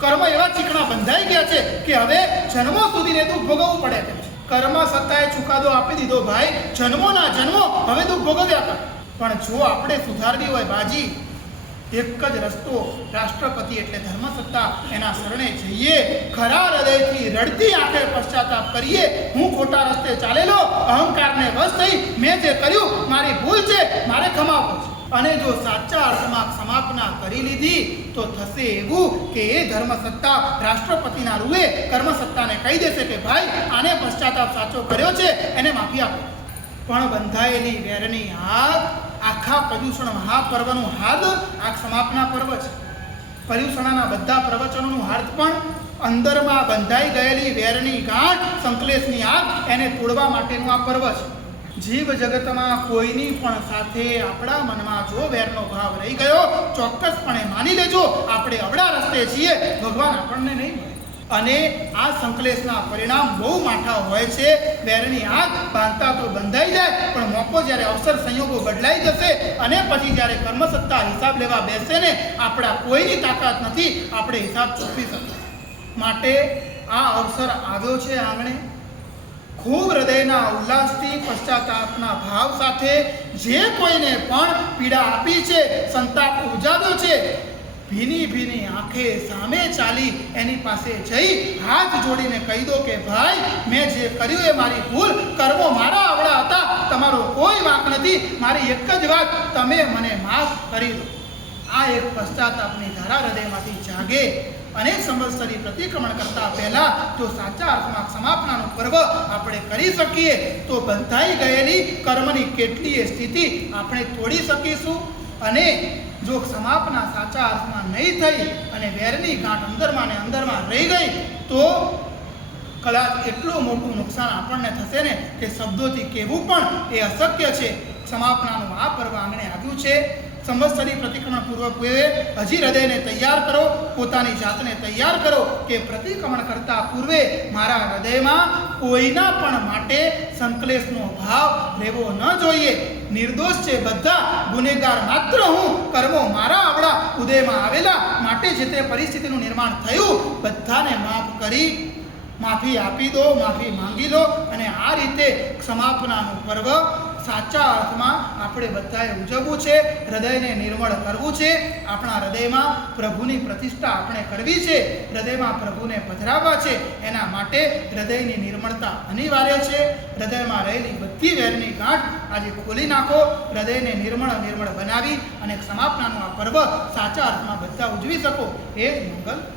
કર્મ એવા ચીકણા બંધાઈ ગયા છે કે હવે જન્મો સુધીને તું ભોગવવું પડે. છે કર્મ સત્તાએ ચુકાદો આપી દીધો ભાઈ જન્મોના જન્મો, હવે તું ભોગવ્યા હતા. પણ જો આપણે સુધારવી હોય બાજી, એક જ રસ્તો રાષ્ટ્રપતિ એટલે ધર્મસત્તા, એના શરણે જઈએ, ખરા હૃદયથી રડતી આંખે પશ્ચાતાપ કરીએ, હું ખોટા રસ્તે ચાલેલો, અહંકારને વશ થઈ મેં જે કર્યું, મારી ભૂલ છે, મારે ખમાવવો છે. અને જો સાચા અર્થમાં સમાપના કરી લીધી, તો થશે એવું કે એ ધર્મસત્તા રાષ્ટ્રપતિના રૂએ કર્મસત્તાને કહી દેશે કે, ભાઈ, આને પશ્ચાતાપ સાચો કર્યો છે, એને માફી આપો. પણ બંધાયેલી વેરની આગ, આખા પર્યુષણ મહાપર્વનું હાદ, આ સમાપના પર્વ છે. પર્યુષણાના બધા પ્રવચનોનું હાર્દ પણ અંદરમાં બંધાઈ ગયેલી વેરની ગાંઠ, સંકલેશની આગ, એને તોડવા માટેનું આ પર્વ છે. જીવ જગતમાં કોઈની પણ સાથે આપણા મનમાં જો વેરનો ભાવ રહી ગયો, ચોક્કસપણે માની લેજો, આપણે અવળા રસ્તે છીએ, ભગવાન આપણને નહીં અને આ સંકલેશના પરિણામ બહુ માઠા હોય છે, વેરની આગ બાંધતા તો બંધાઈ જાય, પણ મોકો જ્યારે અવસર સંયોગો બદલાઈ જશે અને પછી જ્યારે કર્મસત્તા હિસાબ લેવા બેસે ને, આપણા કોઈની તાકાત નથી, આપણે હિસાબ ચૂકવી શકીએ. માટે આ અવસર આવ્યો છે આંગણે. ખૂબ હૃદયના ઉલ્લાસથી પશ્ચાતાપના ભાવ સાથે જે કોઈને પણ પીડા આપી છે, સંતાપ ઉજાવ્યો છે, ભીની ભીની આંખે સામે ચાલી એની પાસે જઈ હાથ જોડીને કહી દો કે, ભાઈ, મેં જે કર્યું એ મારી ભૂલ. કર્મો મારા આવડા હતા. તમારો કોઈ વાંક નથી. મારી એક જ વાત. તમે મને માફ કરી દો. આ એક પશ્ચાતાપની ધારા હૃદયમાંથી જાગે અને સંવત્સરી પ્રતિક્રમણ કરતા પહેલા જો સાચા અર્થમાં સમાપનાનું પર્વ આપણે કરી શકીએ, તો બંધાઈ ગયેલી કર્મની કેટલીય સ્થિતિ આપણે તોડી શકીશું. અને જો સમાપના સાચા અર્થમાં નહીં થઈ અને વેરની ગાંઠ અંદરમાં ને અંદરમાં રહી ગઈ, તો કદાચ એટલું મોટું નુકસાન આપણને થશે ને કે શબ્દોથી કહેવું પણ એ અશક્ય છે. સમાપનાનું આ પર્વ આંગણે આવ્યું છે. સંવત્સરી પ્રતિક્રમણ પૂર્વે હજી હૃદયને તૈયાર કરો, પોતાની જાતને તૈયાર કરો કે પ્રતિક્રમણ કરતા પૂર્વે મારા હૃદયમાં કોઈના પણ માટે સંકલેશનો ભાવ રહેવો ન જોઈએ. નિર્દોષ છે બધા, ગુનેગાર માત્ર હું, કર્મો મારા આવડા ઉદયમાં આવેલા માટે જે તે પરિસ્થિતિનું નિર્માણ થયું, બધાને માફ કરી, માફી આપી દો, માફી માંગી લો અને આ રીતે સમાપનાનું પર્વ સાચા અર્થમાં આપણે બધાએ ઉજવવું છે, હૃદયને નિર્મળ કરવું છે. આપણા હૃદયમાં પ્રભુની પ્રતિષ્ઠા આપણે કરવી છે, હૃદયમાં પ્રભુને પધરાવવા છે. એના માટે હૃદયની નિર્મળતા અનિવાર્ય છે. હૃદયમાં રહેલી બધી વેરની ગાંઠ આજે ખોલી નાખો, હૃદયને નિર્મળ નિર્મળ બનાવી અને સમાપનાનું આ પર્વ સાચા અર્થમાં બધા ઉજવી શકો. એ જ મંગલ